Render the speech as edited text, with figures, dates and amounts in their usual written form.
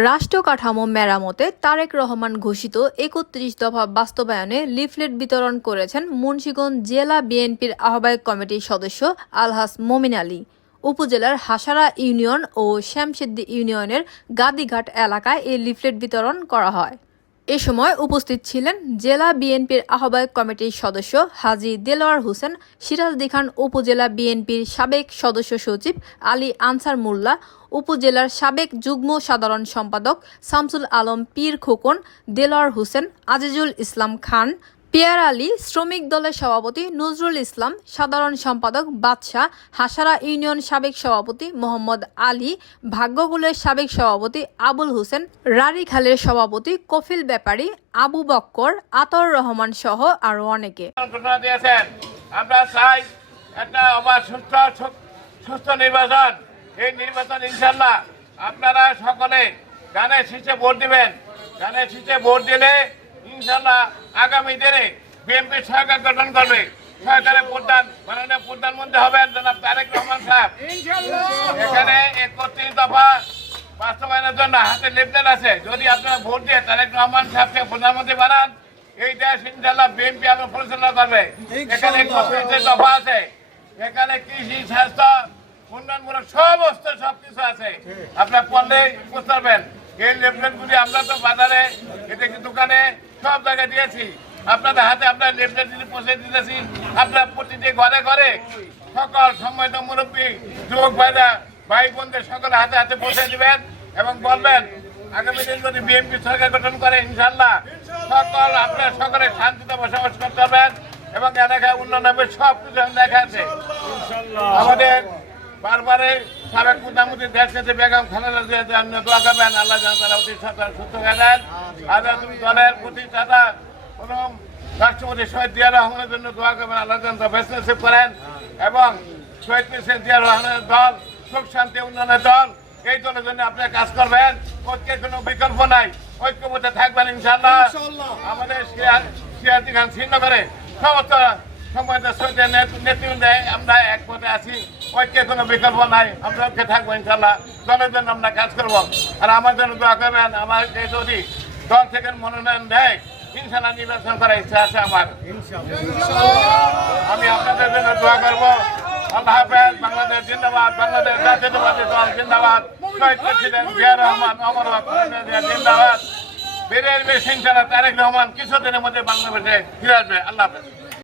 রাষ্ট্র কাঠামো মেরামতে তারেক রহমান ঘোষিত ৩১ দফা বাস্তবায়নে লিফলেট বিতরণ করেছেন মুন্সিগঞ্জ জেলা বিএনপির আহ্বায়ক কমিটির সদস্য আলহাজ মমিন আলী। উপজেলার হাসারা ইউনিয়ন ও শ্যামসিদ্দি ইউনিয়নের গাদিঘাট এলাকায় এই লিফলেট বিতরণ করা হয়। এ সময় উপস্থিত ছিলেন জেলা বিএনপির আহ্বায়ক কমিটির সদস্য হাজী দেলোয়ার হোসেন, সিরাজদি খান উপজেলা বিএনপির সাবেক সদস্য সচিব আলী আনসার মোল্লা, উপজেলার সাবেক যুগ্ম সাধারণ সম্পাদক শামসুল আলম পীর খোকন, দেলোয়ার হোসেন, আজিজুল ইসলাম খান, পিয়ার আলী, শ্রমিক দলের সভাপতি নজরুল ইসলাম, সাধারণ সম্পাদক বাদশাহ, হাসারা ইউনিয়ন সাবেক সভাপতি মোহাম্মদ আলী, ভাগ্যকুলের সাবেক সভাপতি আবুল হোসেন, রাড়ীখালের সভাপতি কফিল ব্যাপারী, আবু বক্কর, আতর রহমান সহ আরো অনেকে। আমরা চাই একটা আবার সুস্থ নির্বাচন। এই নির্বাচন ইনশাল্লাহ আপনারা সকলে গানের শীর্ষে ভোট দিবেন। গানের শীর্ষে ভোট দিলে ইনশাল্লাহ আগামী দিনে বিএনপি সরকার গঠন করবে। সরকারের মাননীয় প্রধানমন্ত্রী হবেন জনাব তারেক রহমান সাহেব। এখানে ৩১ দফা বাস্তবায়নের জন্য হাতে লিফলেট আছে। যদি আপনারা ভোট দিয়ে তারেক রহমান সাহেবকে প্রধানমন্ত্রী বানান, এই দেশ ইনশাল্লাহ বিএনপি আবার পরিচালনা করবে। এখানে ৩১ দফা আছে। এখানে কৃষি, স্বাস্থ্য, উন্নয়নমূলক সবকিছু আছে। আপনার পড়লে বুঝতে পারবেন। এই লিফলেট গুলি আমরা তো বাজারে, দোকানে সব জায়গায় দিয়েছি। আপনাদের হাতে আপনার লিফলেট পৌঁছে দিতেছি। আপনার প্রতিটি ঘরে ঘরে সকল সম্মানিত মুরব্বী, যুবক ভাইরা, ভাই বোনদের সকলে হাতে হাতে পৌঁছে দিবেন এবং বলবেন আগামী দিন যদি বিএনপি সরকার গঠন করে ইনশাল্লাহ আপনার সকলে শান্তিতে বসবাস করতে পারবেন এবং এলাকায় উন্নয়ন হবে। সব কিছু দেখা আছে। আমাদের বারবারে সাবেক প্রধানমন্ত্রী দেশ নেত্রী বেগম খালেদা জিয়া দোয়া করবেন আল্লাহ তাআলা অতি সুস্থ হয়ে দেন। আজাদুল দলের প্রতিষ্ঠাতা রাষ্ট্রপতি শহীদ জিয়া রহমানের জন্য দোয়া করবেন আল্লাহ বেসনসিব করেন এবং শহীদ প্রেসিডেন্ট জিয়া রহমানের দল সুখ শান্তি উন্নয়নের দল, এই দলের জন্য আপনারা কাজ করবেন। ঐক্যের কোনো বিকল্প নাই। ঐক্যবদ্ধ থাকবেন ইনশাল্লাহ। আমাদের সিরাজদি খান শ্রীনগরে সমস্ত সম্মানিত শহীদের নেতৃবৃন্দ আমরা এক পথে আছি। ঐক্যের কোনো বিকল্প নাই। আমরা ঐক্যে থাকবো ইনশাল্লাহ। দলের জন্য আমরা কাজ করবো। আর আমার জন্য দোয়া করবেন। আমার যদি দল থেকে মনোনয়ন দেয় ইনশাল্লাহ নির্বাচন করার ইচ্ছা আছে আমার। আমি আপনাদের জন্য দোয়া করবো। আল্লাহ হাফেজ। বাংলাদেশ জিন্দাবাদ। বাংলাদেশ জাতীয়তাবাদী দল জিন্দাবাদ। শহীদ প্রেসিডেন্ট জিয়া রহমান অমর জিন্দাবাদ। বীরের বেশ ইনশাল্লাহ তারেক রহমান কিছুদিনের মধ্যে বাংলাদেশে ফিরে আসবে। আল্লাহ হাফেজ।